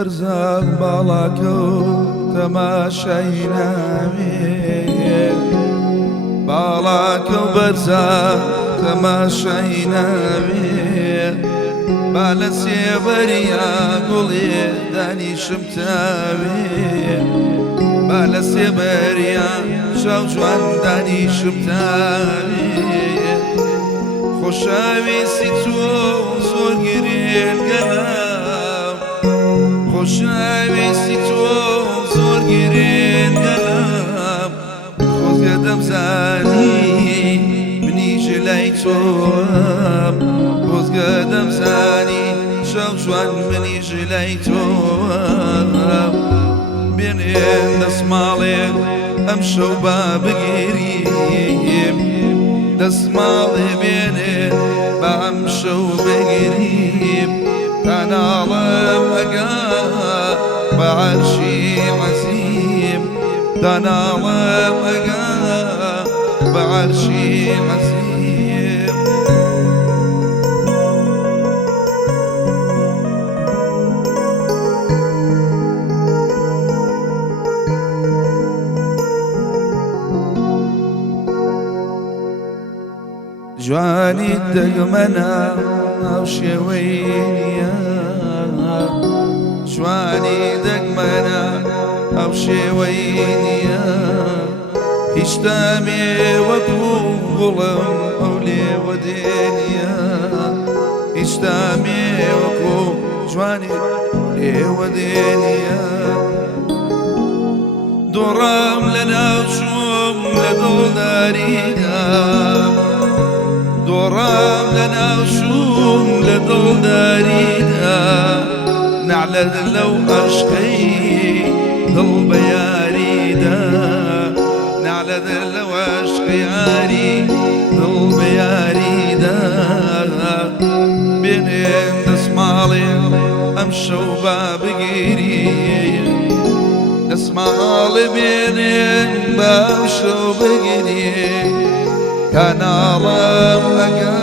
بەرزە باڵاکە و تەماشای ناوێ باڵاکە و بەرزە تەماشای ناوێ با لە سێبەریا گوڵێ دانیشم تاوێ با لە سێبەریا شاو جوان دانیشم تاوێ خۆشەویستی تۆ زۆر گرێنگەلام خۆشەویستی تۆ زۆر گرێنگەلام خۆزگە دەمزانی منیش لای تۆم خۆزگە دەمزانی شەو جوان منیش لای تۆم بێنێن دەسماڵێن ئەم شەو با بگیریم دەسماڵێ بێنێن با ئەم شەو بگیریم تەناڵم ئەگا بە عەرشی عەزیم تەناڵم ئەگا بە عەرشی عەزیم جوانی دەگمەنە ئەو شێوەی نییە جوانی دەگمەنە ئەو شێوەی نییە هیچ تامێ وەکو گوڵم ئەو لێوە دێنیە هیچ تامێ وەکو جوانی لێوە دێنیە دووڕام لەناو چووم لە دڵداریدا دووڕام لەناو چووم لە دڵداریدا نەعلەد لەو عەشقەی دڵ بە یاریدا نەعلەد لەو عەشقەی یاری دڵ بە یاریدا بێنێن دەسماڵێن ئەم شەو با بگیرین دەسماڵێ بێنێن با ئەم شەو بگیرین کەناڵم ئەگە